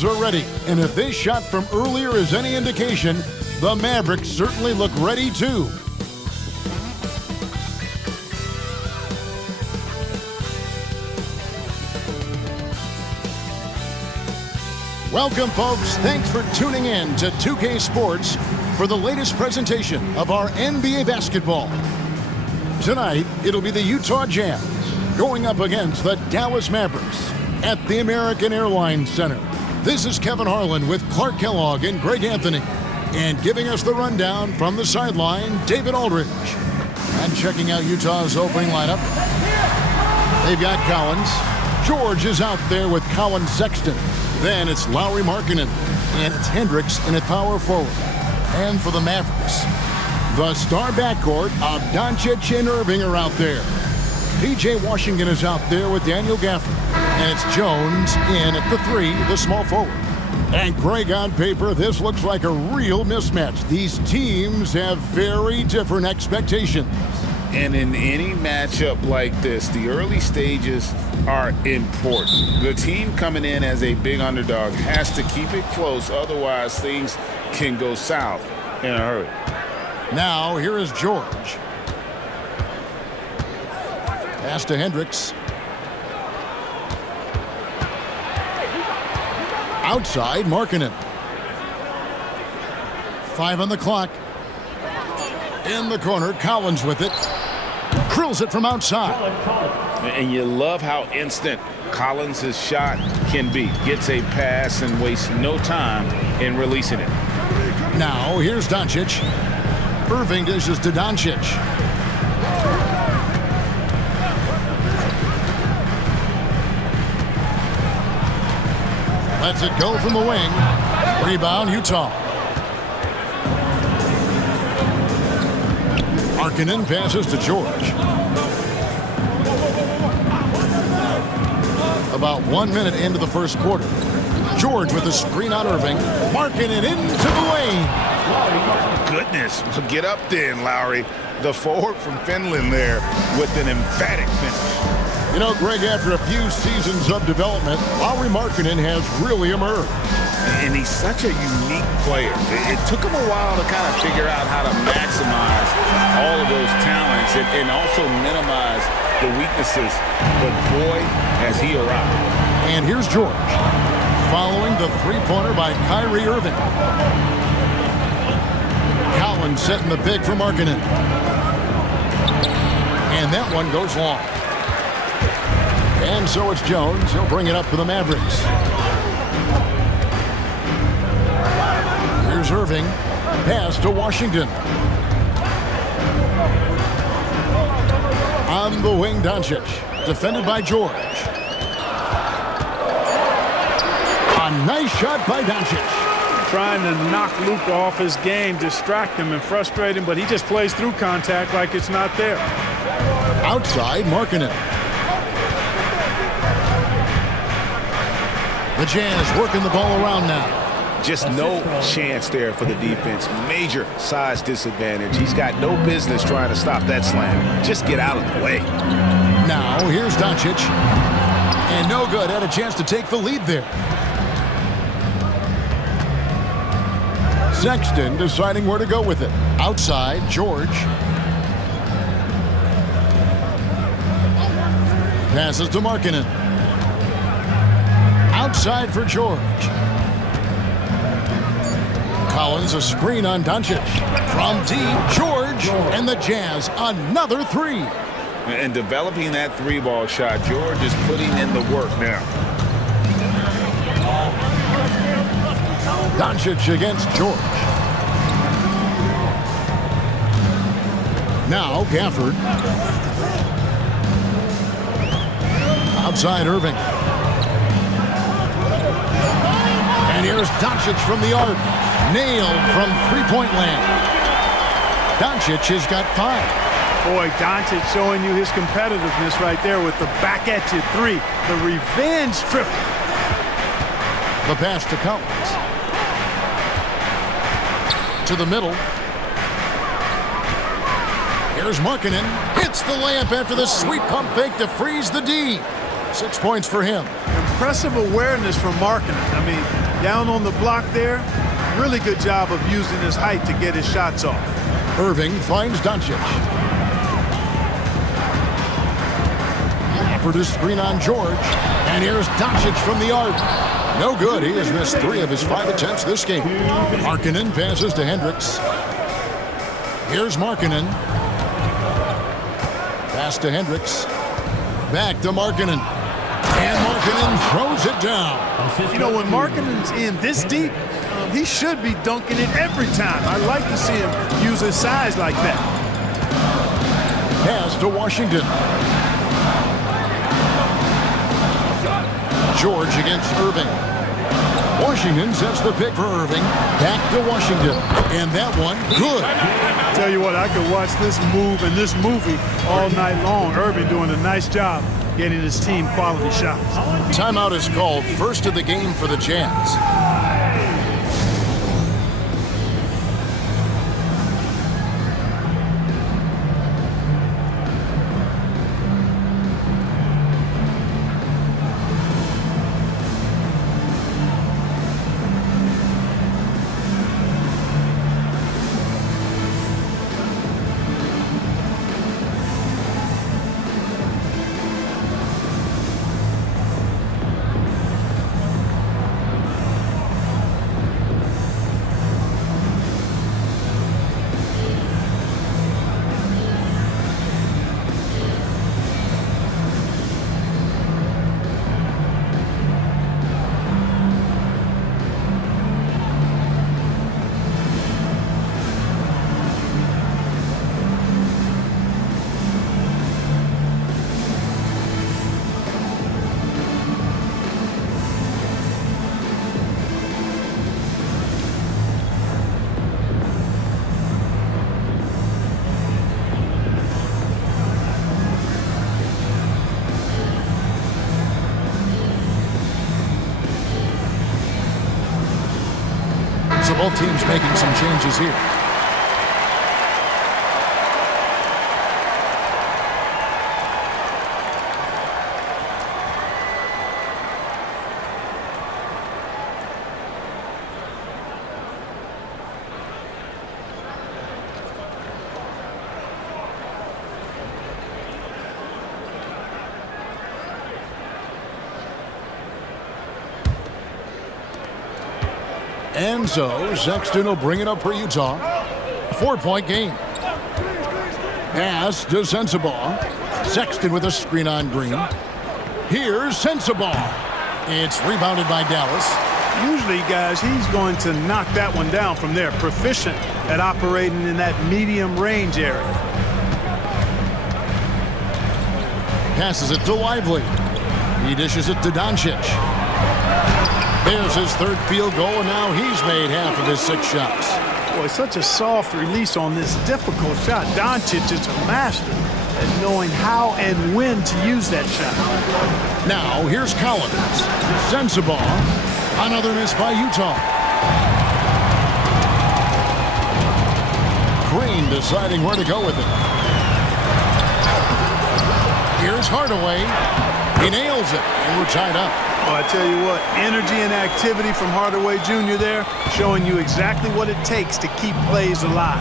fans are ready, and if this shot from earlier is any indication, the Mavericks certainly look ready too. Welcome, folks. Thanks for tuning in to 2K Sports for the latest presentation of our NBA basketball. Tonight, it'll be the Utah Jazz going up against the Dallas Mavericks at the American Airlines Center. This is Kevin Harlan with Clark Kellogg and Greg Anthony. And giving us the rundown from the sideline, David Aldridge. And checking out Utah's opening lineup, they've got Collins. George is out there with Colin Sexton. Then it's Lauri Markkanen, and it's Hendricks in at power forward. And for the Mavericks, the star backcourt of Doncic and Irving are out there. P.J. Washington is out there with Daniel Gafford. And it's Jones in at the 3, the small forward. And Greg, on paper, this looks like a real mismatch. These teams have very different expectations. And in any matchup like this, the early stages are important. The team coming in as a big underdog has to keep it close, otherwise things can go south in a hurry. Now, here is George. Pass to Hendricks. Outside, Markkanen. 5 on the clock. In the corner, Collins with it. Drills it from outside. And you love how instant Collins' shot can be. Gets a pass and wastes no time in releasing it. Now, here's Doncic. Irving dishes to Doncic. Lets it go from the wing. Rebound, Utah. Markkanen passes to George. About 1 minute into the first quarter. George with the screen on Irving. Markkanen into the lane. Goodness, get up then, Lauri. The forward from Finland there with an emphatic finish. You know, Greg, after a few seasons of development, Lauri Markkanen has really emerged. And he's such a unique player. It took him a while to kind of figure out how to maximize all of those talents and also minimize the weaknesses. But boy, has he arrived. And here's George, following the three-pointer by Kyrie Irving. Collins setting the pick for Markkanen. And that one goes long. And so it's Jones. He'll bring it up for the Mavericks. Here's Irving. Pass to Washington. On the wing, Doncic. Defended by George. A nice shot by Doncic. Trying to knock Luka off his game, distract him and frustrate him, but he just plays through contact like it's not there. Outside, Markkanen. The Jazz working the ball around now. Just no chance there for the defense. Major size disadvantage. He's got no business trying to stop that slam. Just get out of the way. Now, here's Doncic. And no good. Had a chance to take the lead there. Sexton deciding where to go with it. Outside, George. Passes to Markkanen. Outside for George. Collins, a screen on Doncic. From deep, George, and the Jazz, another three. And developing that three-ball shot, George is putting in the work now. Doncic against George. Now, Gafford. Outside Irving. And here's Doncic from the arc. Nailed from three-point land. Doncic has got 5. Boy, Doncic showing you his competitiveness right there with the back at you 3. The revenge triple. The pass to Collins. To the middle. Here's Markkanen. Hits the layup after the sweet pump fake to freeze the D. 6 points for him. Impressive awareness from Markkanen. I mean, Down on the block there, really good job of using his height to get his shots off. Irving finds Doncic. Offered a screen on George. And here's Doncic from the arc. No good. He has missed 3 of his 5 attempts this game. Markkanen passes to Hendricks. Here's Markkanen. Pass to Hendricks. Back to Markkanen. And Markkanen throws it down. You know, when Markkanen's in this deep, he should be dunking it every time. I like to see him use his size like that. Pass to Washington. George against Irving. Washington sets the pick for Irving. Back to Washington. And that one, good. Tell you what, I could watch this move and this movie all night long. Irving doing a nice job getting his team quality shots. Timeout is called, first of the game for the Jazz. So both teams making some changes here. And so Sexton will bring it up for Utah. 4-point game. Pass to Sensabaugh. Sexton with a screen on Green. Here's Sensabaugh. It's rebounded by Dallas. Usually, guys, he's going to knock that one down from there. Proficient at operating in that medium range area. Passes it to Lively. He dishes it to Doncic. There's his 3rd field goal, and now he's made half of his 6 shots. Boy, such a soft release on this difficult shot. Doncic is a master at knowing how and when to use that shot. Now, here's Collins. Sensabaugh. Another miss by Utah. Green deciding where to go with it. Here's Hardaway. He nails it, and we're tied up. Well, I tell you what, energy and activity from Hardaway Jr. there, showing you exactly what it takes to keep plays alive.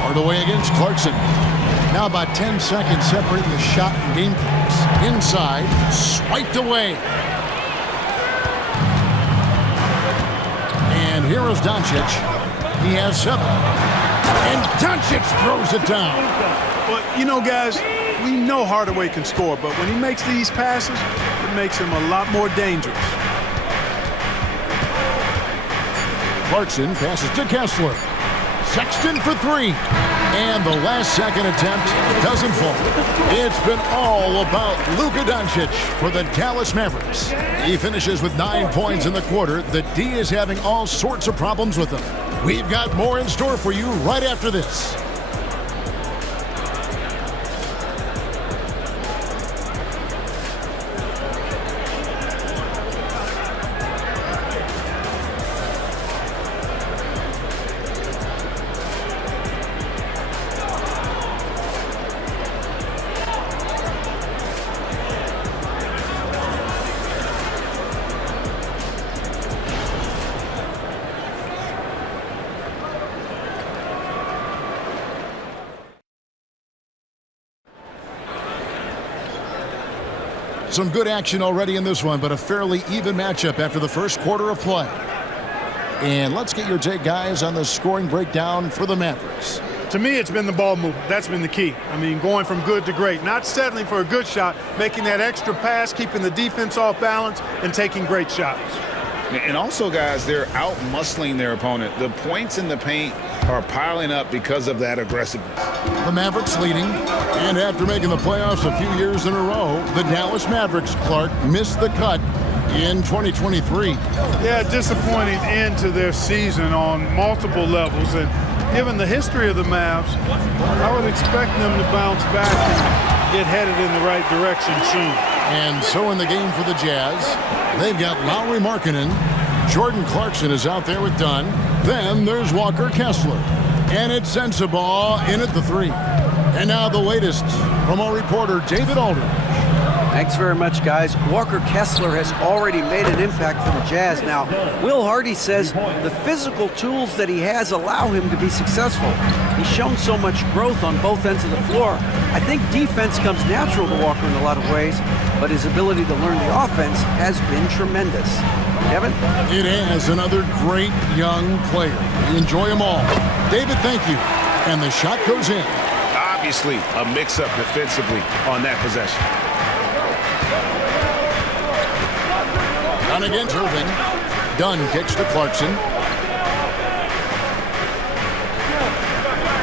Hardaway against Clarkson. Now about 10 seconds separating the shot and game clocks. Inside, swiped away. And here is Doncic. He has 7. And Doncic throws it down. But, you know, guys, we know Hardaway can score, but when he makes these passes, it makes him a lot more dangerous. Clarkson passes to Kessler. Sexton for 3. And the last second attempt doesn't fall. It's been all about Luka Doncic for the Dallas Mavericks. He finishes with 9 points in the quarter. The D is having all sorts of problems with him. We've got more in store for you right after this. Some good action already in this one, but a fairly even matchup after the first quarter of play. And let's get your take, guys, on the scoring breakdown for the Mavericks. To me, it's been the ball movement. That's been the key. I mean, going from good to great. Not settling for a good shot, making that extra pass, keeping the defense off balance, and taking great shots. And also, guys, they're out-muscling their opponent. The points in the paint are piling up because of that aggressiveness. The Mavericks leading, and after making the playoffs a few years in a row, the Dallas Mavericks, Clark, missed the cut in 2023. Yeah, disappointing end to their season on multiple levels. And given the history of the Mavs, I would expect them to bounce back and get headed in the right direction soon. And so in the game for the Jazz, they've got Lauri Markkanen. Jordan Clarkson is out there with Dunn. Then there's Walker Kessler. And it's Sensabaugh in at the 3. And now the latest from our reporter, David Aldridge. Thanks very much, guys. Walker Kessler has already made an impact for the Jazz. Now, Will Hardy says the physical tools that he has allow him to be successful. He's shown so much growth on both ends of the floor. I think defense comes natural to Walker in a lot of ways, but his ability to learn the offense has been tremendous. Kevin? It is another great young player. We enjoy them all. David, thank you. And the shot goes in. Obviously, a mix-up defensively on that possession. Dunn against Irving. Dunn kicks to Clarkson.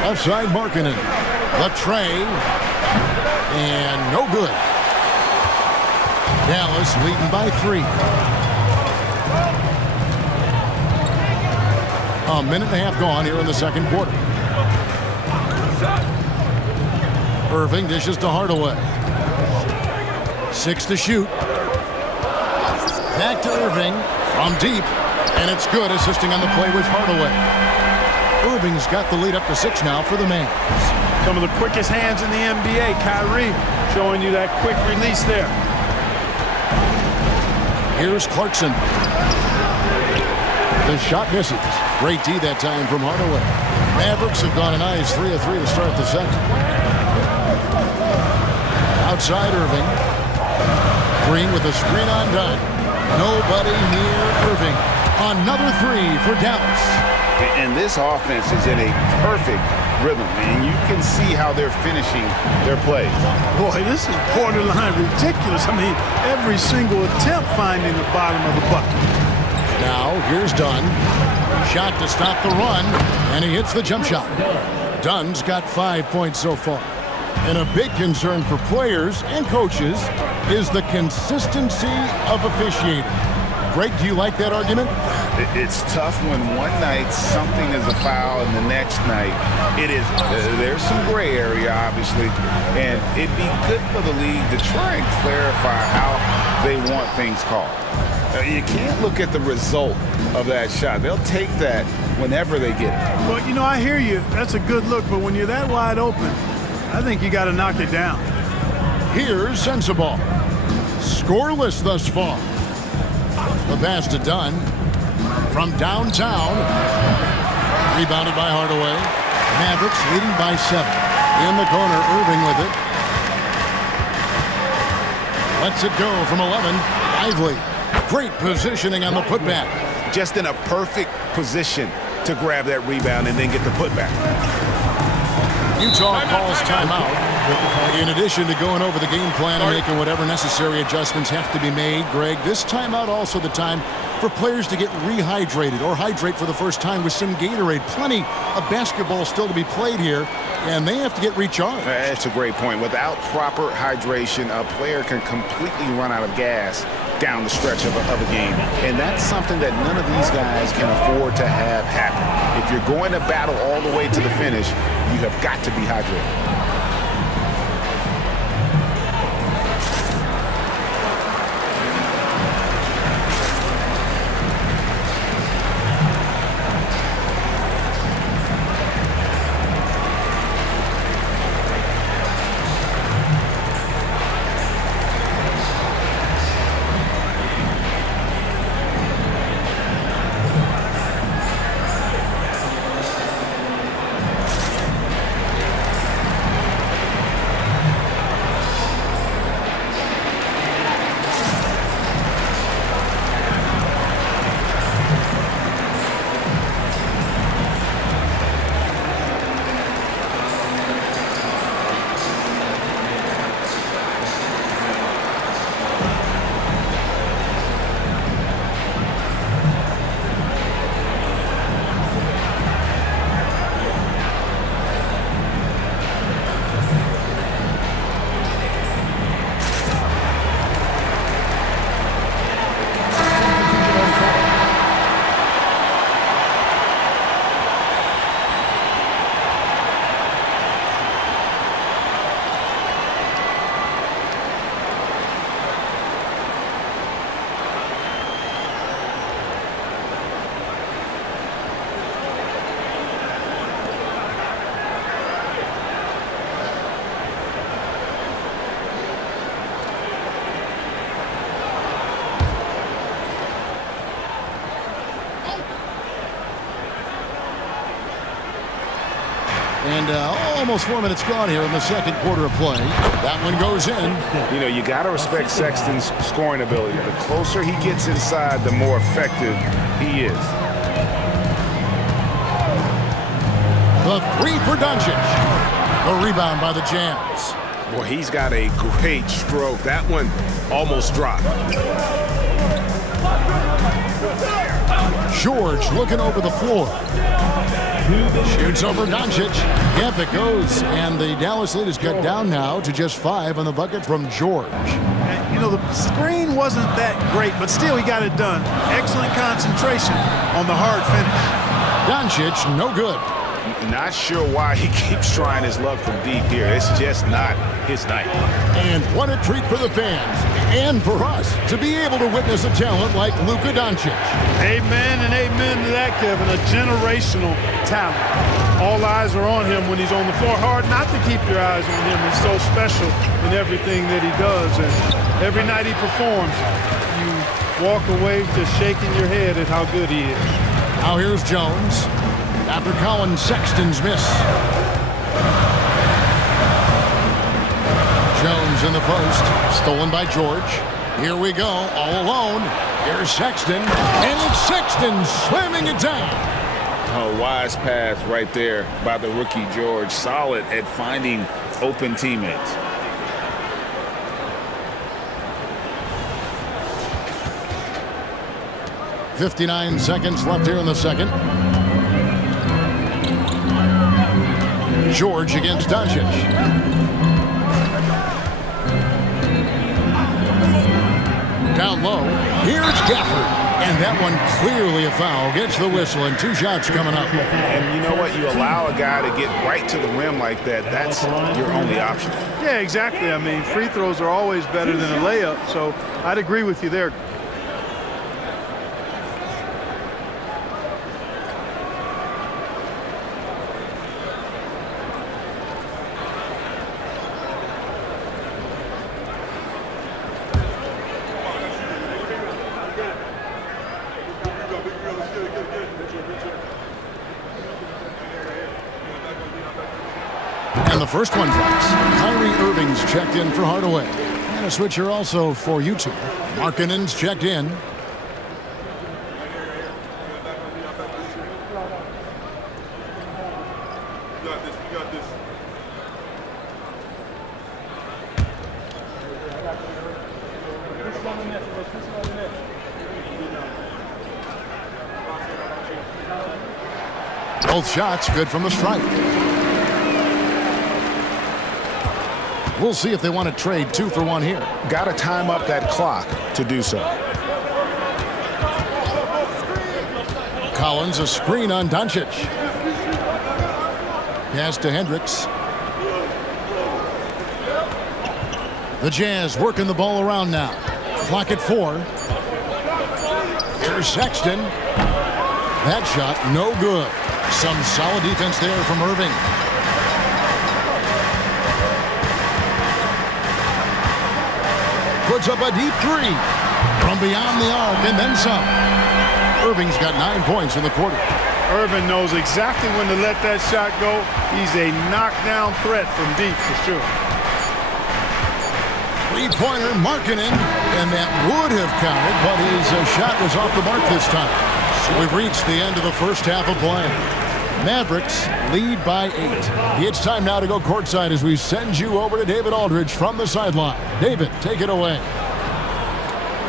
Offside Markkanen. The tray. And no good. Dallas leading by 3. A minute and a half gone here in the second quarter. Irving dishes to Hardaway. 6 to shoot. Back to Irving from deep, and it's good, assisting on the play with Hardaway. Irving's got the lead up to 6 now for the Mavs. Some of the quickest hands in the NBA. Kyrie showing you that quick release there. Here's Clarkson. The shot misses. Great D that time from Hardaway. Mavericks have gone a nice 3 of 3 to start the second. Outside Irving. Green with a screen on Dunn. Nobody near Irving. Another 3 for Dallas. And this offense is in a perfect rhythm, and you can see how they're finishing their plays. Boy, this is borderline ridiculous. I mean, every single attempt finding the bottom of the bucket. Now, here's Dunn. Shot to stop the run, and he hits the jump shot. Dunn's got 5 points so far. And a big concern for players and coaches is the consistency of officiating. Greg, do you like that argument? It's tough when one night something is a foul and the next night it is. There's some gray area, obviously, and it'd be good for the league to try and clarify how they want things called. You can't look at the result of that shot. They'll take that whenever they get it. Well, you know, I hear you. That's a good look, but when you're that wide open, I think you got to knock it down. Here's Sensabaugh. Scoreless thus far. The pass to Dunn from downtown. Rebounded by Hardaway. Mavericks leading by 7. In the corner, Irving with it. Lets it go from 11. Lively. Great positioning on the putback. Just in a perfect position to grab that rebound and then get the putback. Utah calls timeout. In addition to going over the game plan and making whatever necessary adjustments have to be made, Greg, this timeout also the time for players to get rehydrated or hydrate for the first time with some Gatorade. Plenty of basketball still to be played here, and they have to get recharged. That's a great point. Without proper hydration, a player can completely run out of gas down the stretch of a game. And that's something that none of these guys can afford to have happen. If you're going to battle all the way to the finish, you have got to be hydrated. And almost 4 minutes gone here in the second quarter of play. That one goes in. You know, you got to respect Sexton's scoring ability. The closer he gets inside, the more effective he is. The three for Doncic. The rebound by the Jazz. Boy, he's got a great stroke. That one almost dropped. George looking over the floor. Shoots over Doncic. Yep, it goes. And the Dallas lead is cut down now to just 5 on the bucket from George. And, you know, the screen wasn't that great, but still he got it done. Excellent concentration on the hard finish. Doncic, no good. Not sure why he keeps trying his luck from deep here. It's just not his night. And what a treat for the fans and for us to be able to witness a talent like Luka Doncic. Amen and amen to that, Kevin. A generational talent. All eyes are on him when he's on the floor. Hard not to keep your eyes on him. He's so special in everything that he does. And every night he performs, you walk away just shaking your head at how good he is. Now here's Jones after Colin Sexton's miss. Jones in the post, stolen by George. Here we go, all alone. Here's Sexton, and it's Sexton slamming it down. A wise pass right there by the rookie George. Solid at finding open teammates. .59 seconds left here in the second. George against Doncic. Down low. Here's Gafford. And that one clearly a foul. Gets the whistle and 2 shots coming up. And you know what? You allow a guy to get right to the rim like that. That's your only option. Yeah, exactly. I mean, free throws are always better than a layup. So I'd agree with you there. And the first one drops. Kyrie Irving's checked in for Hardaway. And a switcher also for Utah. Markkanen's checked in. Both shots good from the stripe. We'll see if they want to trade 2 for 1 here. Got to time up that clock to do so. Collins, a screen on Doncic. Pass to Hendricks. The Jazz working the ball around now. Clock at 4. Here's Sexton. That shot, no good. Some solid defense there from Irving. Puts up a deep 3 from beyond the arc and then some. Irving's got 9 points in the quarter. Irving knows exactly when to let that shot go. He's a knockdown threat from deep for sure. 3-pointer Markkanen, and that would have counted, but his shot was off the mark this time. So we've reached the end of the first half of play. Mavericks lead by 8. It's time now to go courtside as we send you over to David Aldridge from the sideline. David, take it away.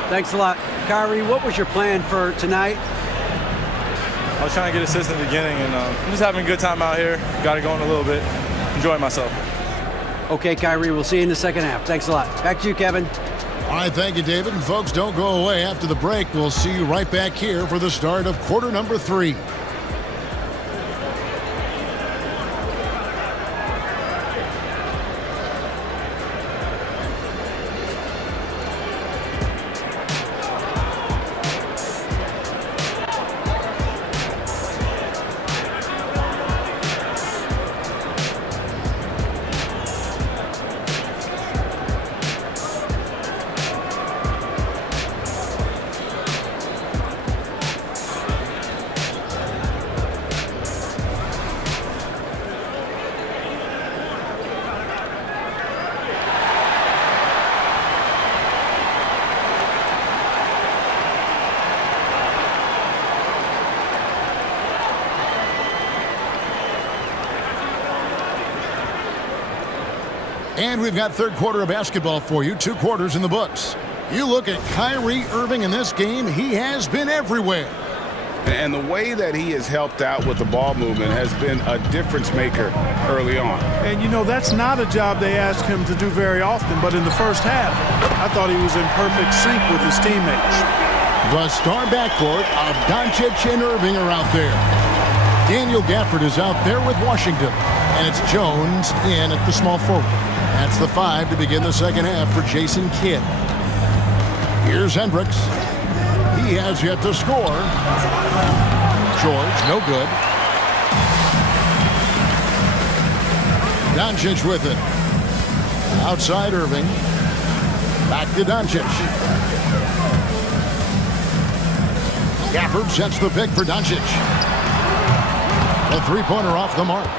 Thanks a lot. Kyrie, what was your plan for tonight? I was trying to get assists in the beginning, and I'm just having a good time out here. Got it going a little bit. Enjoying myself. Okay, Kyrie, we'll see you in the second half. Thanks a lot. Back to you, Kevin. All right, thank you, David. And folks, don't go away. After the break, we'll see you right back here for the start of quarter number 3. And we've got third quarter of basketball for you. 2 quarters in the books. You look at Kyrie Irving in this game, he has been everywhere. And the way that he has helped out with the ball movement has been a difference maker early on. And, you know, that's not a job they ask him to do very often, but in the first half, I thought he was in perfect sync with his teammates. The star backcourt of Doncic and Irving are out there. Daniel Gafford is out there with Washington, and it's Jones in at the small forward. That's the 5 to begin the second half for Jason Kidd. Here's Hendricks. He has yet to score. George, no good. Doncic with it. Outside Irving. Back to Doncic. Gafford sets the pick for Doncic. A three-pointer off the mark.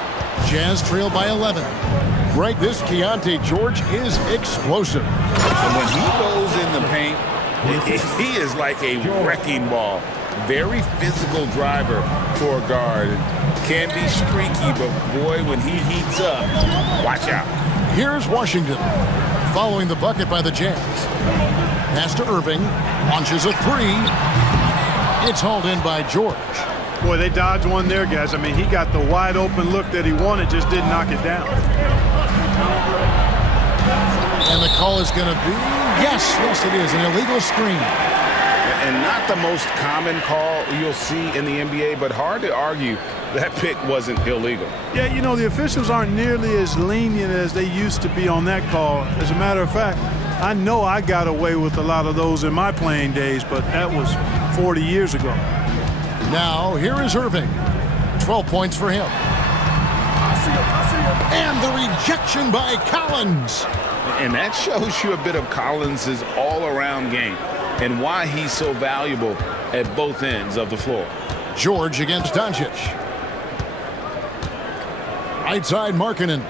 Jazz trail by 11. Greg, this Keontae George is explosive. And when he goes in the paint, he is like a wrecking ball. Very physical driver for a guard. Can be streaky, but boy, when he heats up, watch out. Here's Washington following the bucket by the Jazz. Pass to Irving. Launches a 3. It's hauled in by George. Boy, they dodged one there, guys. I mean, he got the wide open look that he wanted, just didn't knock it down. And the call is going to be, yes, it is, an illegal screen. And not the most common call you'll see in the NBA, but hard to argue that pick wasn't illegal. Yeah, you know, the officials aren't nearly as lenient as they used to be on that call. As a matter of fact, I know I got away with a lot of those in my playing days, but that was 40 years ago. Now, here is Irving. 12 points for him. And the rejection by Collins. And that shows you a bit of Collins' all-around game and why he's so valuable at both ends of the floor. George against Doncic. Right side, Markkanen.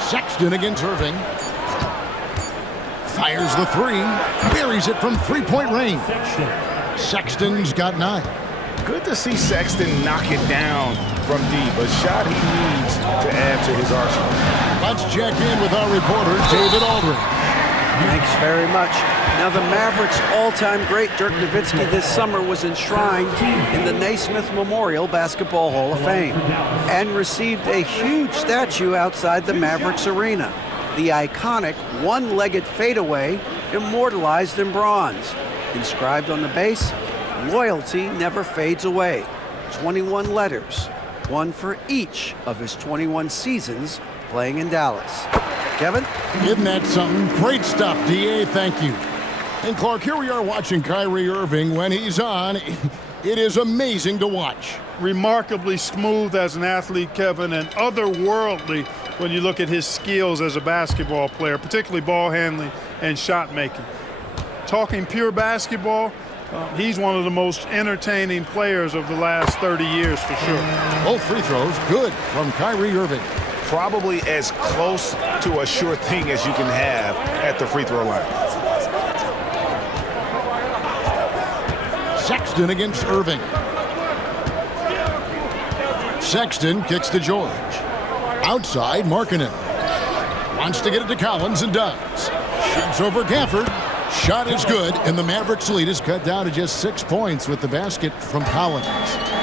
Sexton against Irving. Fires the 3. Buries it from three-point range. Sexton's got 9. Good to see Sexton knock it down from deep. A shot he needs to add to his arsenal. Let's check in with our reporter, David Aldridge. Thanks very much. Now, the Mavericks' all-time great Dirk Nowitzki this summer was enshrined in the Naismith Memorial Basketball Hall of Fame and received a huge statue outside the Mavericks arena. The iconic one-legged fadeaway immortalized in bronze. Inscribed on the base, loyalty never fades away. 21 letters, one for each of his 21 seasons playing in Dallas. Kevin? Isn't that something? Great stuff, D.A. Thank you. And Clark, here we are watching Kyrie Irving. When he's on, it is amazing to watch. Remarkably smooth as an athlete, Kevin, and otherworldly when you look at his skills as a basketball player, particularly ball handling and shot making. Talking pure basketball, he's one of the most entertaining players of the last 30 years for sure. Both free throws good from Kyrie Irving. Probably as close to a sure thing as you can have at the free throw line. Sexton against Irving. Sexton kicks to George. Outside, Markkanen. Wants to get it to Collins and does. Shoots over Gafford. Shot is good, and the Mavericks lead is cut down to just 6 points with the basket from Collins.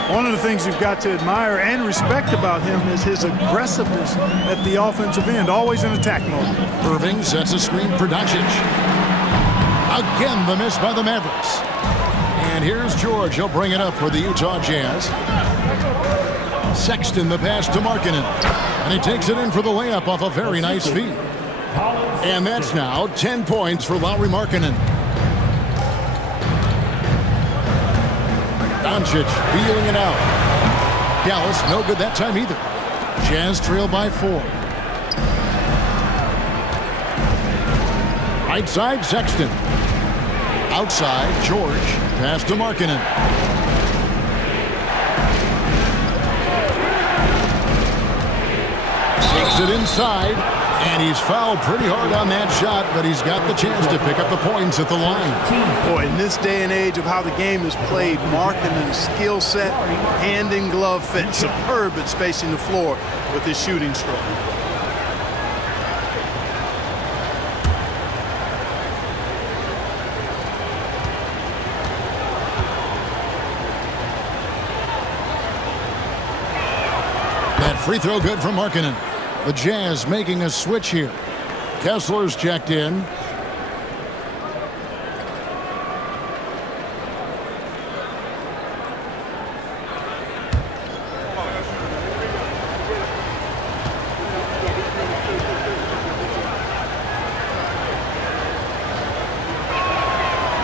One of the things you've got to admire and respect about him is his aggressiveness at the offensive end, always in attack mode. Irving sets a screen for Doncic. Again, the miss by the Mavericks. And here's George. He'll bring it up for the Utah Jazz. Sexton, the pass to Markkanen. And he takes it in for the layup off a very nice feed. And that's now 10 points for Lauri Markkanen. Doncic feeling it out. Dallas, no good that time either. Jazz trail by 4. Right side, Sexton. Outside, George. Pass to Markkanen. Takes it inside. And he's fouled pretty hard on that shot, but he's got the chance to pick up the points at the line. Boy, in this day and age of how the game is played, Markkanen's skill set, hand and glove fit, superb at spacing the floor with his shooting stroke. That free throw good from Markkanen. The Jazz making a switch here. Kessler's checked in.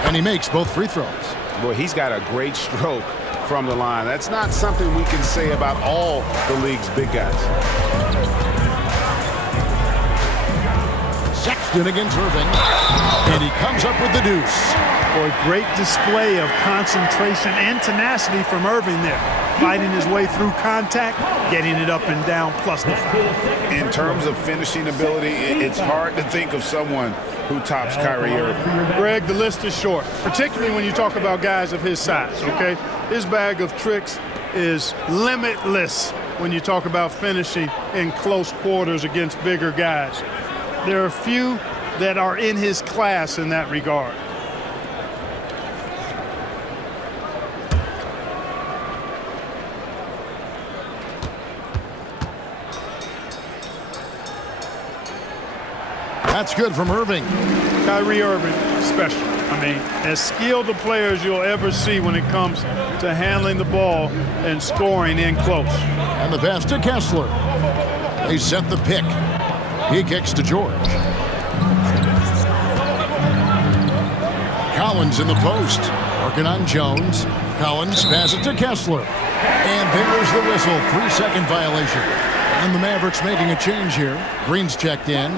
And he makes both free throws. Boy, he's got a great stroke from the line. That's not something we can say about all the league's big guys. Sexton against Irving. And he comes up with the deuce. Boy, great display of concentration and tenacity from Irving there. Fighting his way through contact, getting it up and down, plus the foul. In terms of finishing ability, it's hard to think of someone who tops Kyrie Irving. Greg, the list is short, particularly when you talk about guys of his size, okay? His bag of tricks is limitless when you talk about finishing in close quarters against bigger guys. There are few that are in his class in that regard. That's good from Irving. Kyrie Irving, special. I mean, as skilled a player as you'll ever see when it comes to handling the ball and scoring in close. And the pass to Kessler. They set the pick. He kicks to George. Collins in the post. Working on Jones. Collins passes to Kessler. And there's the whistle. 3-second violation. And the Mavericks making a change here. Green's checked in.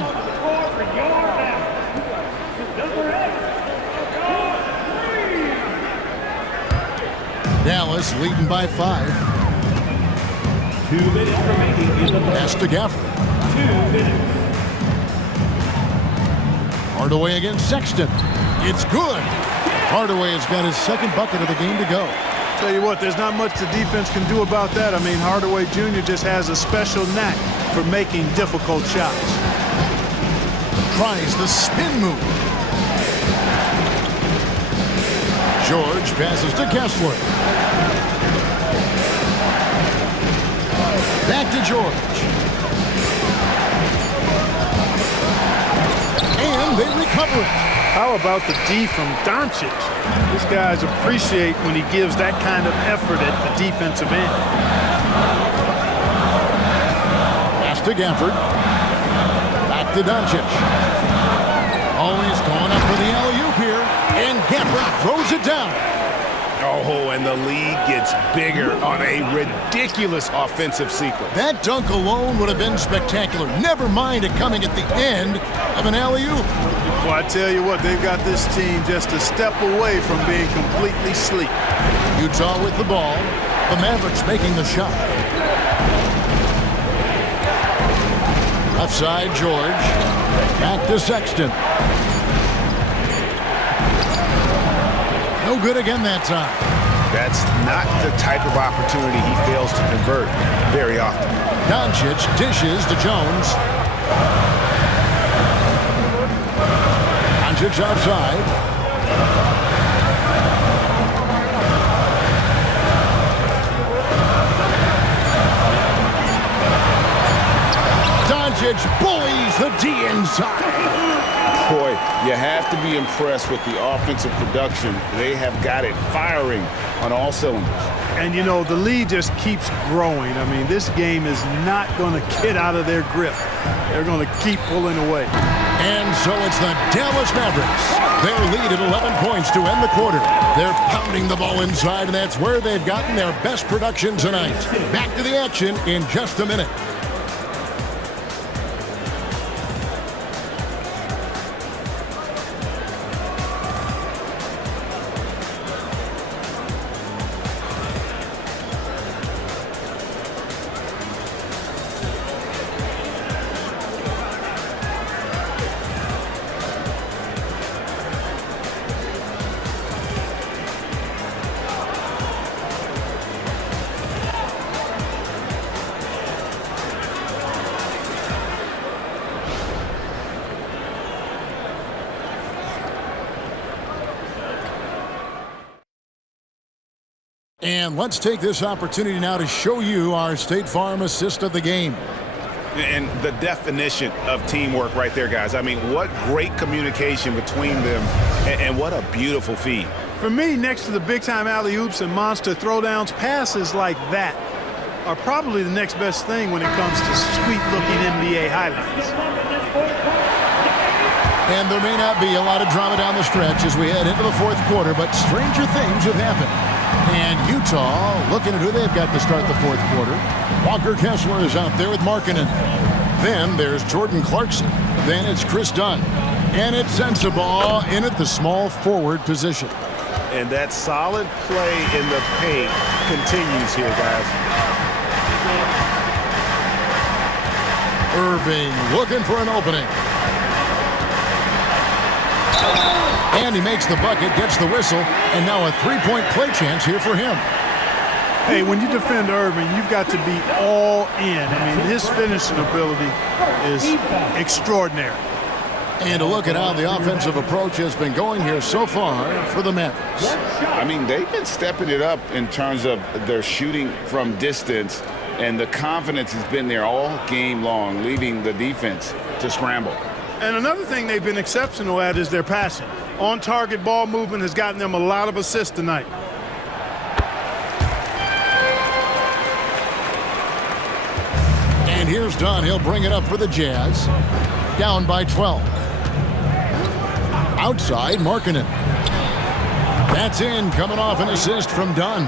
Dallas leading by 5. 2 minutes remaining in the Pass to Gafford. 2 minutes. Hardaway against Sexton. It's good. Hardaway has got his second bucket of the game to go. Tell you what, there's not much the defense can do about that. I mean, Hardaway Jr. just has a special knack for making difficult shots. Tries the spin move. George passes to Kessler. Back to George. And they recover it. How about the D from Doncic? These guys appreciate when he gives that kind of effort at the defensive end. Pass to Gafford. Back to Doncic. Always going up for the alley-oop here. And Gafford throws it down. Oh, and the lead gets bigger on a ridiculous offensive sequence. That dunk alone would have been spectacular. Never mind it coming at the end of an alley-oop. Well, I tell you what, they've got this team just a step away from being completely asleep. Utah with the ball. The Mavericks making the shot. Left side, George. Back to Sexton. No good again that time. That's not the type of opportunity he fails to convert very often. Doncic dishes to Jones. Doncic outside. Doncic bullies the D inside. Boy, you have to be impressed with the offensive production. They have got it firing on all cylinders. And, you know, the lead just keeps growing. I mean, this game is not going to get out of their grip. They're going to keep pulling away. And so it's the Dallas Mavericks. Their lead at 11 points to end the quarter. They're pounding the ball inside, and that's where they've gotten their best production tonight. Back to the action in just a minute. And let's take this opportunity now to show you our State Farm assist of the game. And the definition of teamwork right there, guys. I mean, what great communication between them, and what a beautiful feed. For me, next to the big-time alley-oops and monster throwdowns, passes like that are probably the next best thing when it comes to sweet-looking NBA highlights. And there may not be a lot of drama down the stretch as we head into the fourth quarter, but stranger things have happened. And Utah looking at who they've got to start the fourth quarter. Walker Kessler is out there with Markkanen. Then there's Jordan Clarkson. Then it's Chris Dunn. And it's Sensabaugh in at the small forward position. And that solid play in the paint continues here, guys. Irving looking for an opening. And he makes the bucket, gets the whistle, and now a three-point play chance here for him. Hey, when you defend Irving, you've got to be all in. I mean, his finishing ability is extraordinary. And to look at how the offensive approach has been going here so far for the Mavericks. I mean, they've been stepping it up in terms of their shooting from distance, and the confidence has been there all game long, leaving the defense to scramble. And another thing they've been exceptional at is their passing. On-target ball movement has gotten them a lot of assists tonight. And here's Dunn. He'll bring it up for the Jazz. Down by 12. Outside, Markkanen. That's in, coming off an assist from Dunn.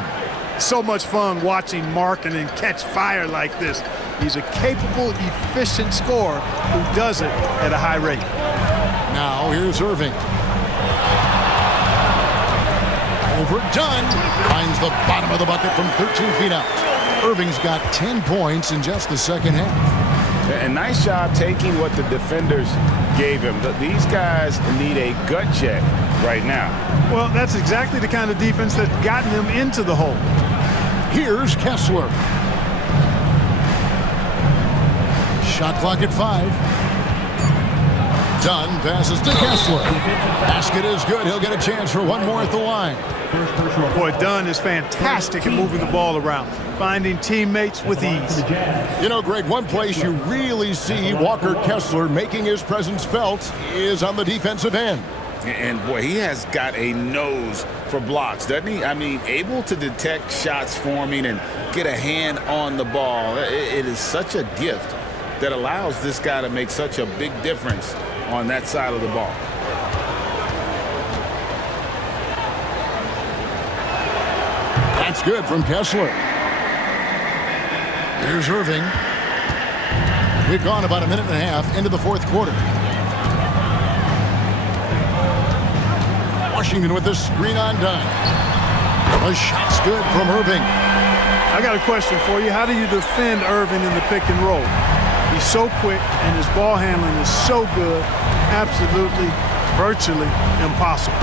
So much fun watching Markkanen catch fire like this. He's a capable, efficient scorer who does it at a high rate. Now here's Irving. Over Dunn. Finds the bottom of the bucket from 13 feet out. Irving's got 10 points in just the second half. And nice job taking what the defenders gave him. These guys need a gut check right now. Well, that's exactly the kind of defense that's gotten them into the hole. Here's Kessler. Shot clock at 5. Dunn passes to Kessler. Basket is good. He'll get a chance for one more at the line. Boy, Dunn is fantastic at moving the ball around, finding teammates with ease. You know, Greg, one place you really see Walker Kessler making his presence felt is on the defensive end. And, boy, he has got a nose for blocks, doesn't he? I mean, able to detect shots forming and get a hand on the ball. It is such a gift that allows this guy to make such a big difference on that side of the ball. That's good from Kessler. Here's Irving. We've gone about a minute and a half into the fourth quarter. Washington with the screen on Dunn. The shot's good from Irving. I got a question for you. How do you defend Irving in the pick and roll? He's so quick and his ball handling is so good. Absolutely, virtually impossible.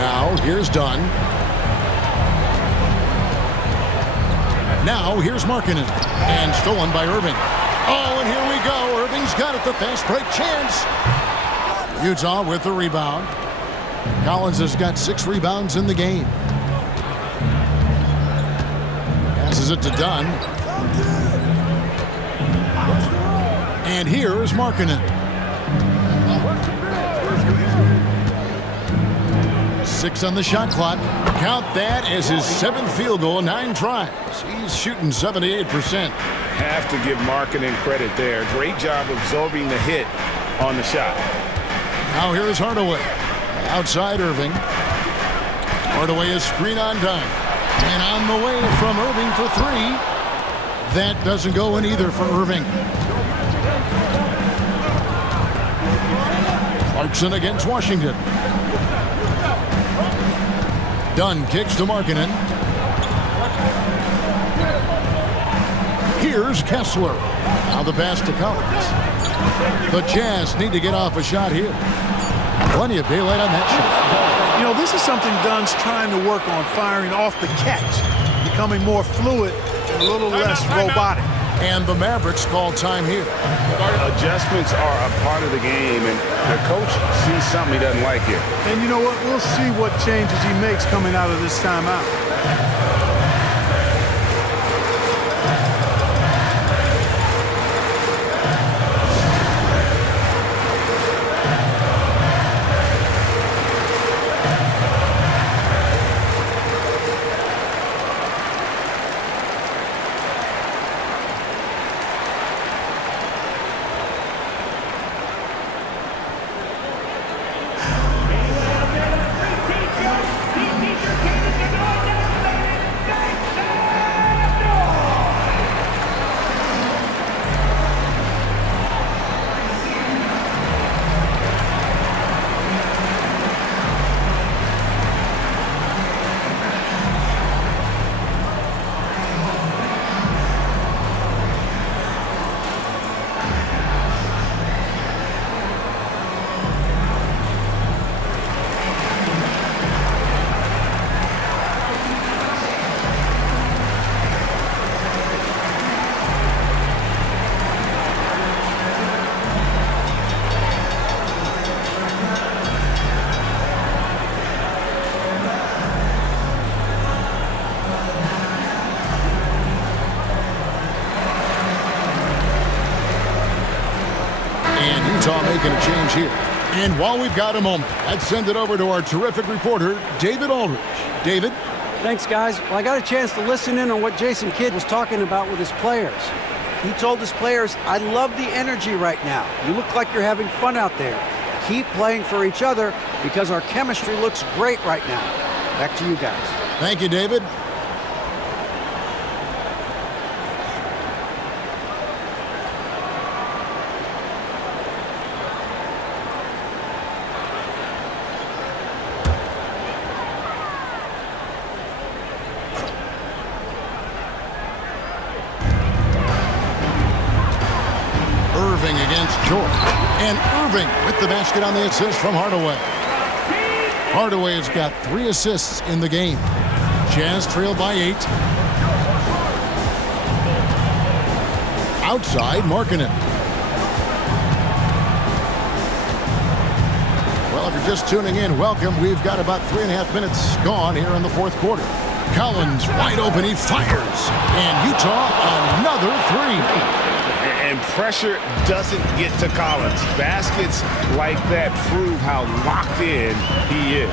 Now here's Dunn. Now here's Markkanen. And stolen by Irving. Oh, and here we go. Irving's got it. The fast break chance. Utah with the rebound. Collins has got 6 rebounds in the game. Passes it to Dunn. And here is Markkanen. 6 on the shot clock. Count that as his 7th field goal, 9 tries. He's shooting 78%. Have to give Markkanen credit there. Great job absorbing the hit on the shot. Now here's Hardaway. Outside Irving. Hardaway is screen on Dunn. And on the way from Irving for 3. That doesn't go in either for Irving. Clarkson against Washington. Dunn kicks to Markkanen. Here's Kessler. Now the pass to Collins. The Jazz need to get off a shot here. Plenty of daylight on that shot. You know, this is something Dunn's trying to work on, firing off the catch, becoming more fluid and a little less robotic. And the Mavericks call time here. Adjustments are a part of the game, and the coach sees something he doesn't like here. And you know what? We'll see what changes he makes coming out of this timeout. Utah making a change here. And while we've got a moment, let's send it over to our terrific reporter, David Aldridge. David? Thanks, guys. Well, I got a chance to listen in on what Jason Kidd was talking about with his players. He told his players, I love the energy right now. You look like you're having fun out there. Keep playing for each other because our chemistry looks great right now. Back to you guys. Thank you, David. Irving against George. And Irving with the basket on the assist from Hardaway. Hardaway has got 3 assists in the game. Jazz trail by 8. Outside, Markkanen. Well, if you're just tuning in, welcome. We've got about 3.5 minutes gone here in the fourth quarter. Collins wide open, he fires. And Utah another 3. And pressure doesn't get to Collins. Baskets like that prove how locked in he is.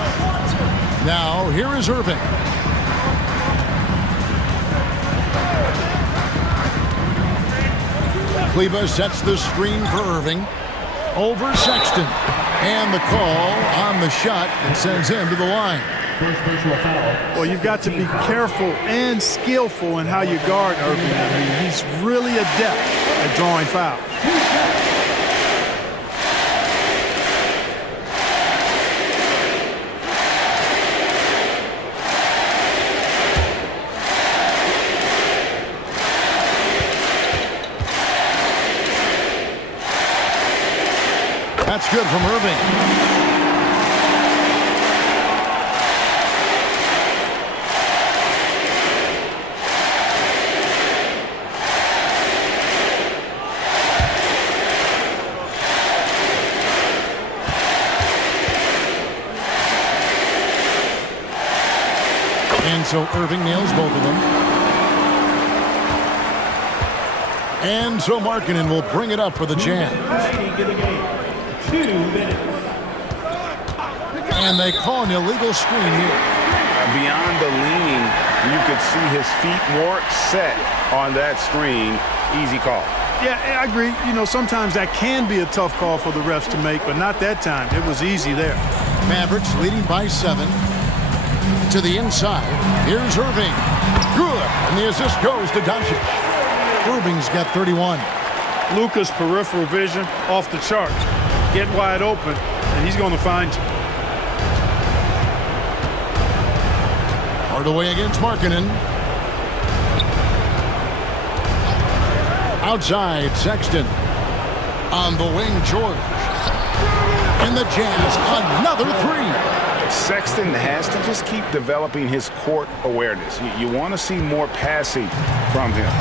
Now, here is Irving. Kleba sets the screen for Irving. Over Sexton. And the call on the shot that sends him to the line. First personal foul. Well, you've got to be careful and skillful in how you guard Irving. I mean, he's really adept at drawing fouls. That's good from Irving. And so Irving nails both of them. And so Markkanen will bring it up for the Jazz. Remaining in the game. 2 minutes. And they call an illegal screen here. Beyond the leaning, you could see his feet more set on that screen. Easy call. Yeah, I agree. You know, sometimes that can be a tough call for the refs to make, but not that time. It was easy there. Mavericks leading by 7. To the inside. Here's Irving. Good. And the assist goes to Doncic. Irving's got 31. Luka's peripheral vision off the charts. Get wide open, and he's going to find you. Hardaway against Markkanen. Outside, Sexton. On the wing, George. And the Jazz, another 3. Sexton has to just keep developing his court awareness. You want to see more passing from him.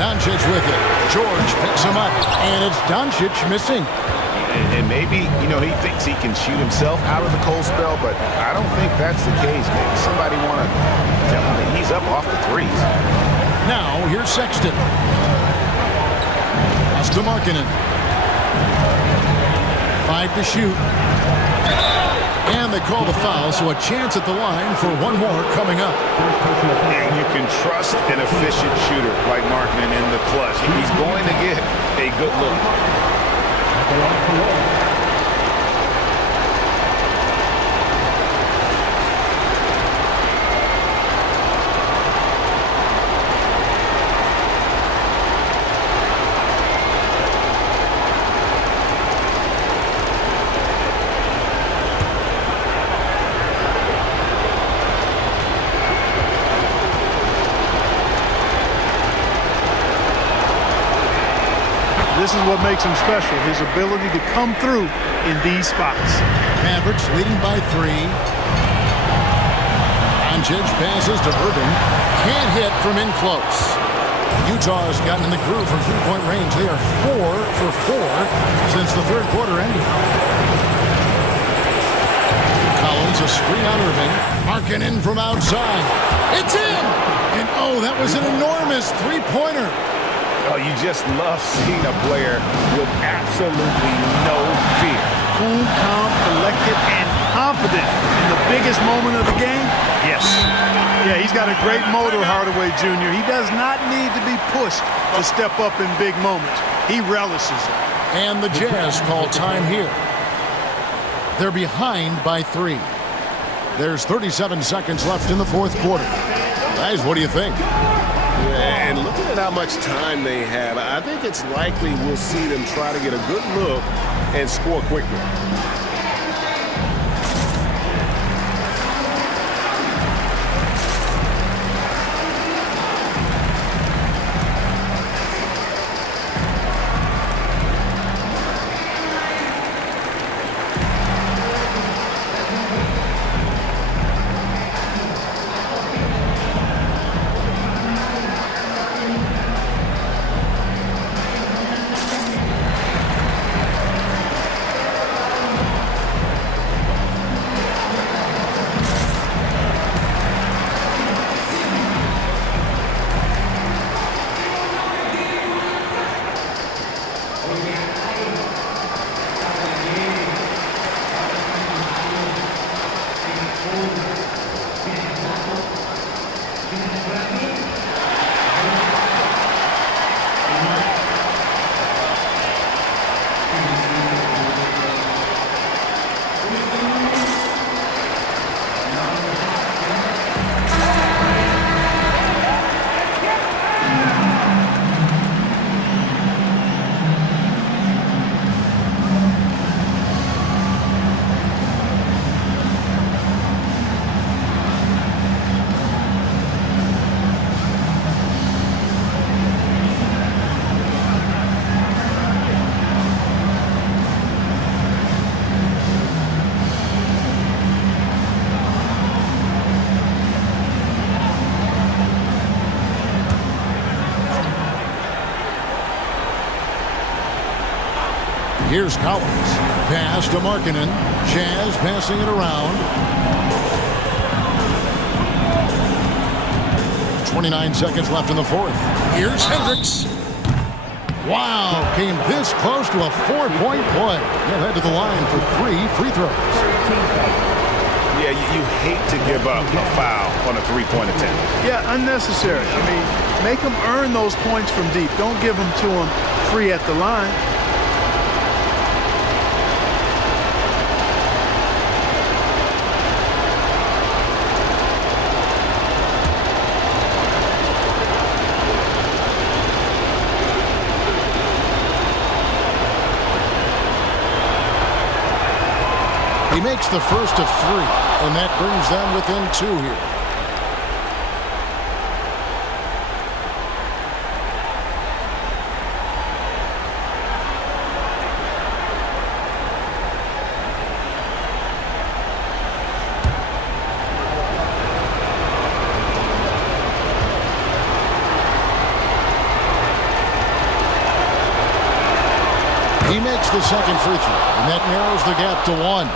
Doncic with it. George picks him up, and it's Doncic missing. And maybe, you know, he thinks he can shoot himself out of the cold spell, but I don't think that's the case. Maybe somebody want to tell him that he's up off the threes. Now, here's Sexton. Pass to Markkanen. 5 to shoot. And they call the foul, so a chance at the line for one more coming up. And you can trust an efficient shooter like Markkanen in the clutch. He's going to get a good look. This is what makes him special, his ability to come through in these spots. Mavericks leading by 3. Doncic passes to Irving. Can't hit from in close. Utah has gotten in the groove from three-point range. They are 4 for 4 since the third quarter ended. Collins, a screen on Irving. Markkanen from outside. It's in! And oh, that was an enormous three-pointer. Oh, you just love seeing a player with absolutely no fear. Cool, calm, collected, and confident in the biggest moment of the game? Yes. Yeah, he's got a great motor, Hardaway Jr. He does not need to be pushed to step up in big moments. He relishes it. And the Jazz call time here. They're behind by 3. There's 37 seconds left in the fourth quarter. Guys, what do you think? Yeah, and looking at how much time they have, I think it's likely we'll see them try to get a good look and score quickly. Here's Collins. Pass to Markkanen. Jazz passing it around. 29 seconds left in the fourth. Here's Hendricks. Wow, came this close to a 4-point play. He'll head to the line for 3 free throws. Yeah, you hate to give up a foul on a three-point attempt. Yeah, unnecessary. I mean, make them earn those points from deep. Don't give them to them free at the line. He makes the first of 3, and that brings them within 2 here. He makes the second free throw, and that narrows the gap to 1.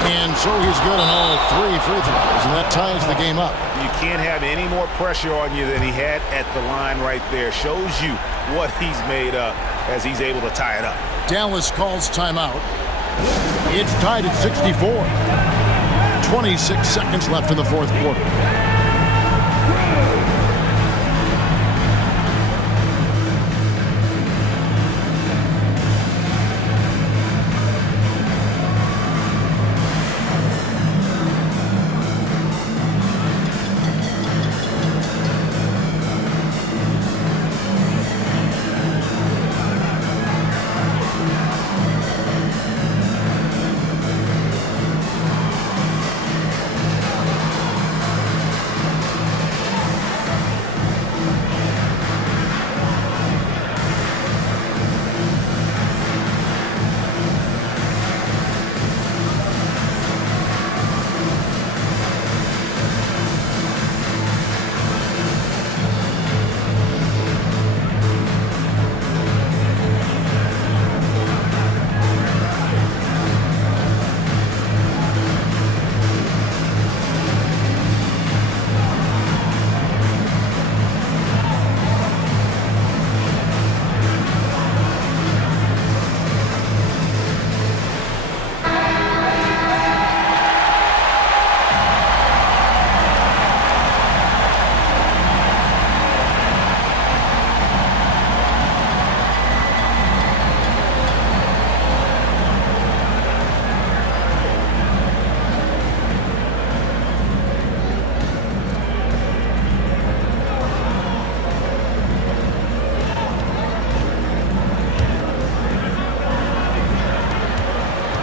And so he's good on all 3 free throws, and that ties the game up. You can't have any more pressure on you than he had at the line right there. Shows you what he's made up as he's able to tie it up. Dallas calls timeout. It's tied at 64. 26 seconds left in the fourth quarter.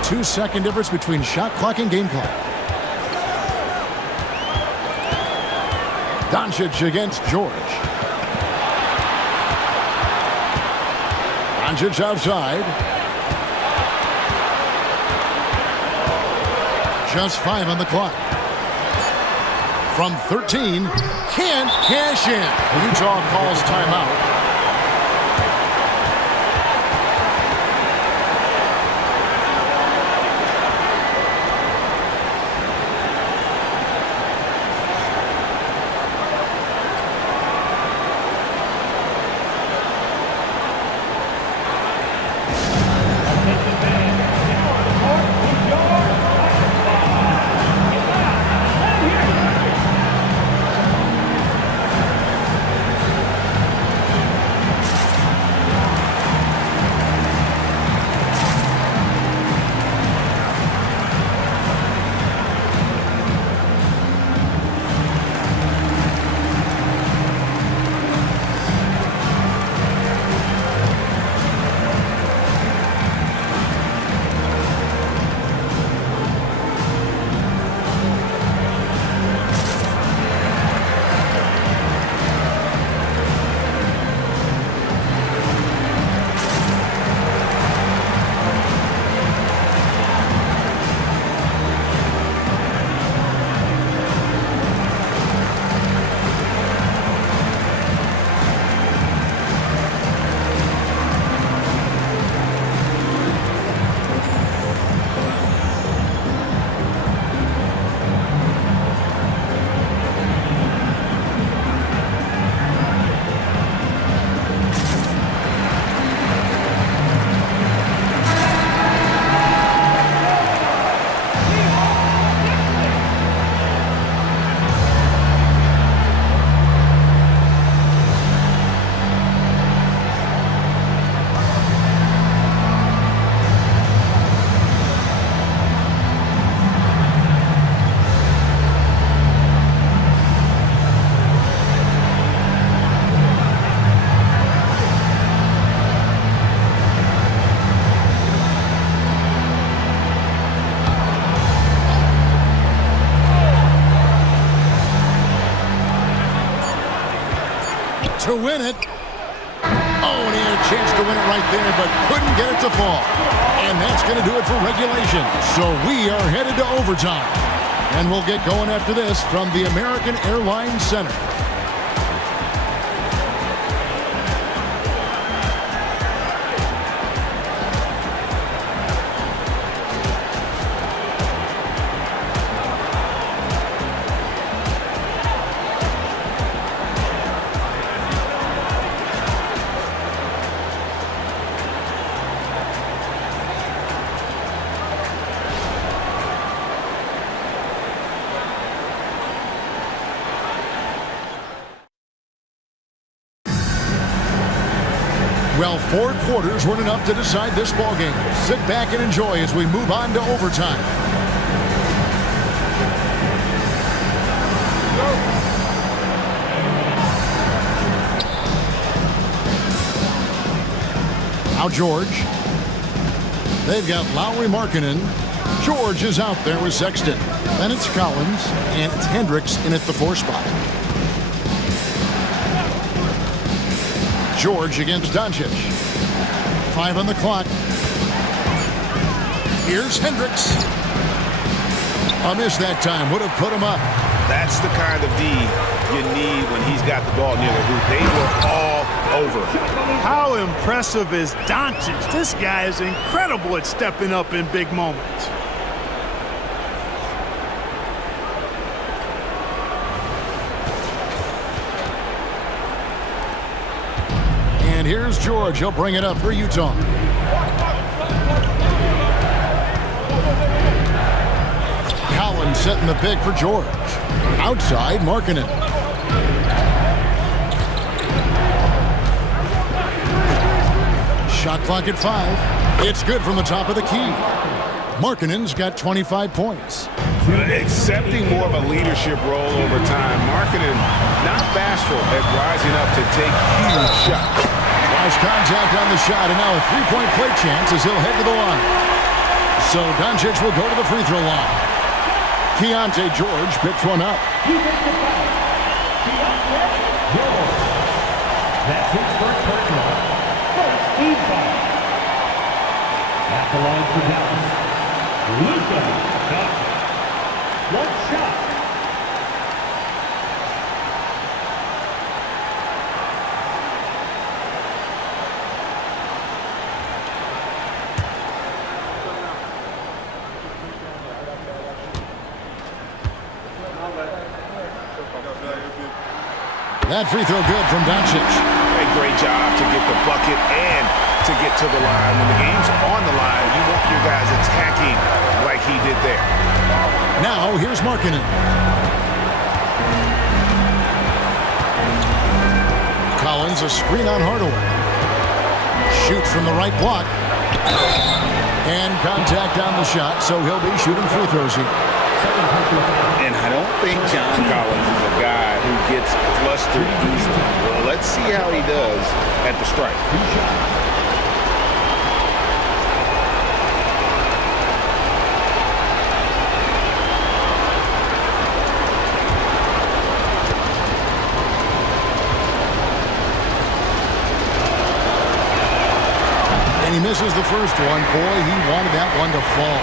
2-second difference between shot clock and game clock. Doncic against George. Doncic outside. Just 5 on the clock. From 13, can't cash in. Utah calls timeout. To win it. Oh, and he had a chance to win it right there, but couldn't get it to fall. And that's going to do it for regulation. So we are headed to overtime. And we'll get going after this from the American Airlines Center. Well, 4 quarters weren't enough to decide this ballgame. Sit back and enjoy as we move on to overtime. Now George. They've got Lowry Markkanen. George is out there with Sexton. Then it's Collins, and it's Hendricks in at the 4 spot. George against Doncic. 5 on the clock. Here's Hendricks. A miss that time. Would have put him up. That's the kind of D you need when he's got the ball near the hoop. They were all over. How impressive is Doncic? This guy is incredible at stepping up in big moments. And here's George. He'll bring it up for Utah. Collins setting the pick for George. Outside, Markkanen. Shot clock at 5. It's good from the top of the key. Markkanen's got 25 points. Accepting more of a leadership role over time. Markkanen not bashful at rising up to take huge shots. Nice contact on the shot, and now a 3-point play chance as he'll head to the line. So Doncic will go to the free throw line. Keontae George picks one up. That's his first personal. First team foul. At the line for Dallas, Luka Doncic. One shot. That free throw good from Doncic. A great job to get the bucket and to get to the line. When the game's on the line, you want your guys attacking like he did there. Now here's Markkanen. Collins, a screen on Hardaway. Shoots from the right block. And contact on the shot, so he'll be shooting free throws here. And I don't think John Collins is a guy who gets flustered easily. Well, let's see how he does at the stripe. And he misses the first one. Boy, he wanted that one to fall.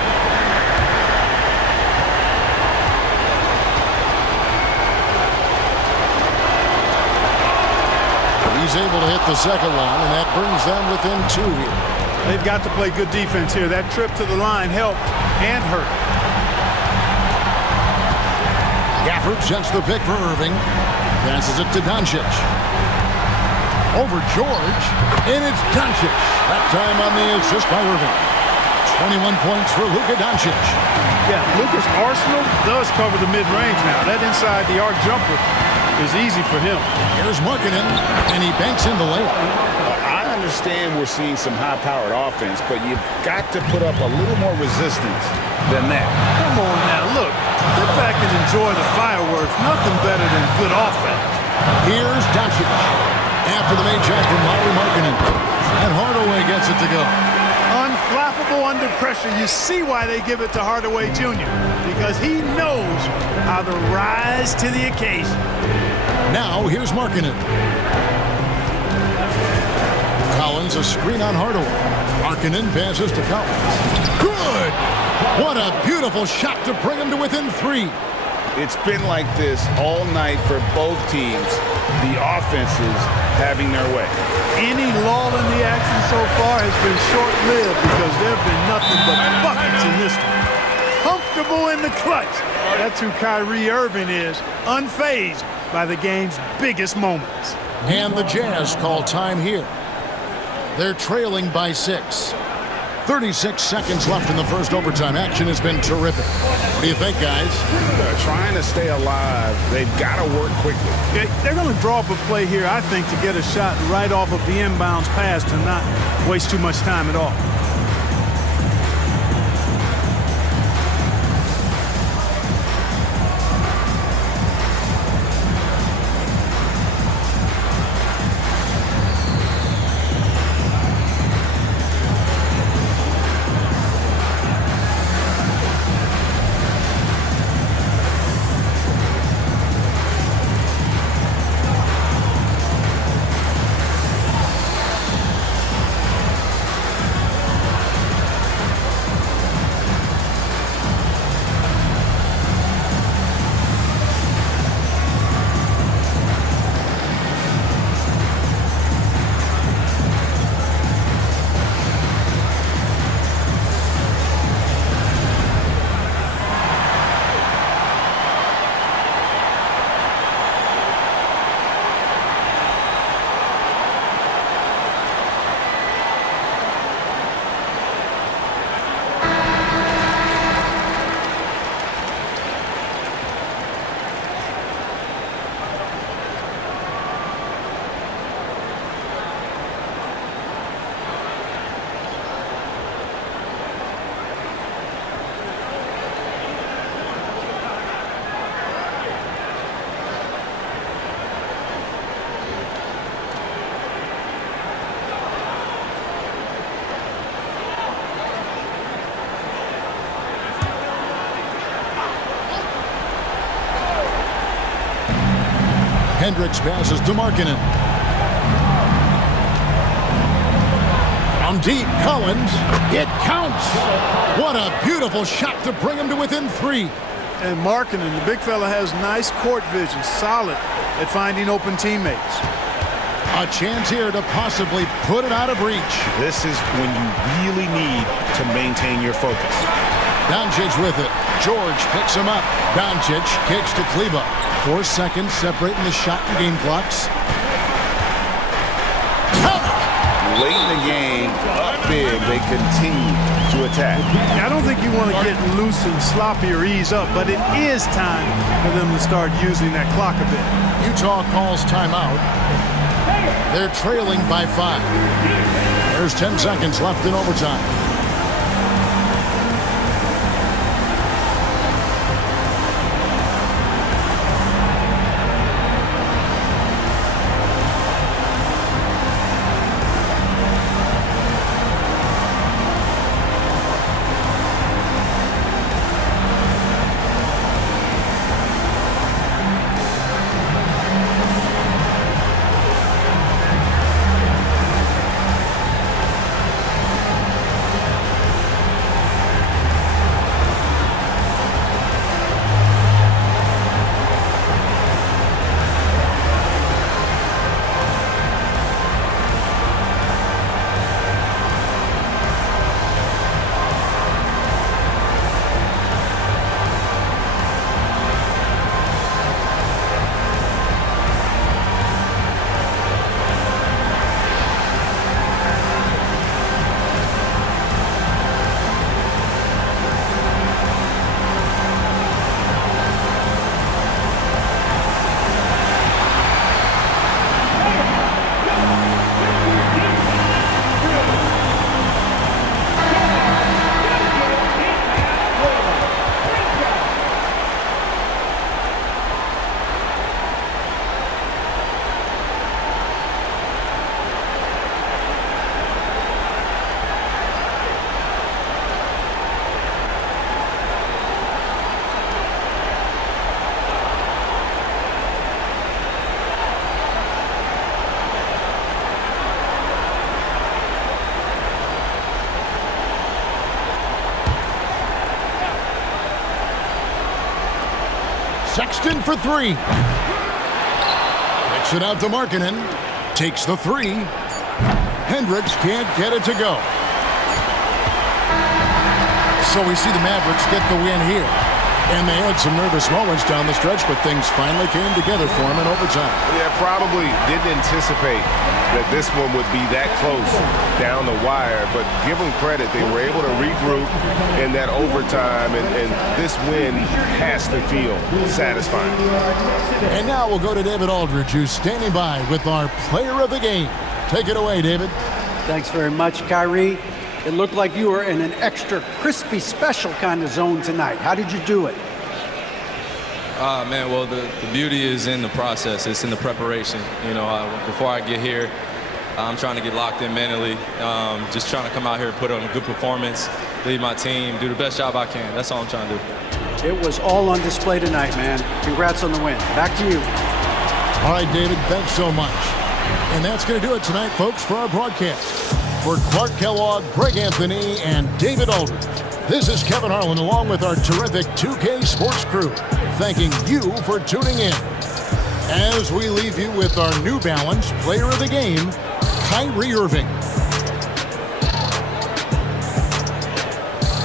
He's able to hit the second one, and that brings them within 2 here. They've got to play good defense here. That trip to the line helped and hurt. Gafford sends the pick for Irving. Passes it to Doncic. Over George, and it's Doncic. That time on the assist by Irving. 21 points for Luka Doncic. Yeah, Luka's arsenal does cover the mid-range now. That inside the arc jumper is easy for him. Here's Markkanen, and he banks in the layup. I understand we're seeing some high-powered offense, but you've got to put up a little more resistance than that. Come on now, look. Sit back and enjoy the fireworks. Nothing better than good offense. Here's Doncic. After the made shot from Lauri Markkanen. And Hardaway gets it to go. Unflappable under pressure. You see why they give it to Hardaway Jr. Because he knows how to rise to the occasion. Now here's Markkanen. Collins, a screen on Hardaway. Markkanen passes to Collins. Good! What a beautiful shot to bring him to within 3. It's been like this all night for both teams. The offenses having their way. Any lull in the action so far has been short-lived because there have been nothing but buckets in this one. Comfortable in the clutch. That's who Kyrie Irving is, unfazed by the game's biggest moments. And the Jazz call time here. They're trailing by 6. 36 seconds left in the first overtime. Action has been terrific. What do you think, guys? They're trying to stay alive. They've got to work quickly. They're going to draw up a play here, I think, to get a shot right off of the inbounds pass to not waste too much time at all. Hendricks passes to Markkanen. From deep, Collins. It counts. What a beautiful shot to bring him to within 3. And Markkanen, the big fella, has nice court vision, solid at finding open teammates. A chance here to possibly put it out of reach. This is when you really need to maintain your focus. Doncic with it. George picks him up. Doncic kicks to Kleba. 4 seconds separating the shot and game clocks. Late in the game, up big, they continue to attack. I don't think you want to get loose and sloppy or ease up, but it is time for them to start using that clock a bit. Utah calls timeout. They're trailing by 5. There's 10 seconds left in overtime. Sexton for 3. Kicks it out to Markkanen. Takes the 3. Hendricks can't get it to go. So we see the Mavericks get the win here. And they had some nervous moments down the stretch, but things finally came together for them in overtime. Yeah, probably didn't anticipate that this one would be that close down the wire, but give them credit. They were able to regroup in that overtime, and this win has to feel satisfying. And now we'll go to David Aldridge, who's standing by with our player of the game. Take it away, David. Thanks very much, Kyrie. It looked like you were in an extra crispy special kind of zone tonight. How did you do it? Man, well, the beauty is in the process. It's in the preparation. You know, before I get here, I'm trying to get locked in mentally. Just trying to come out here and put on a good performance, lead my team, do the best job I can. That's all I'm trying to do. It was all on display tonight, man. Congrats on the win. Back to you. All right, David, thanks so much. And that's going to do it tonight, folks, for our broadcast. For Clark Kellogg, Greg Anthony, and David Aldridge, this is Kevin Harlan along with our terrific 2K Sports crew, thanking you for tuning in. As we leave you with our New Balance Player of the Game, Kyrie Irving.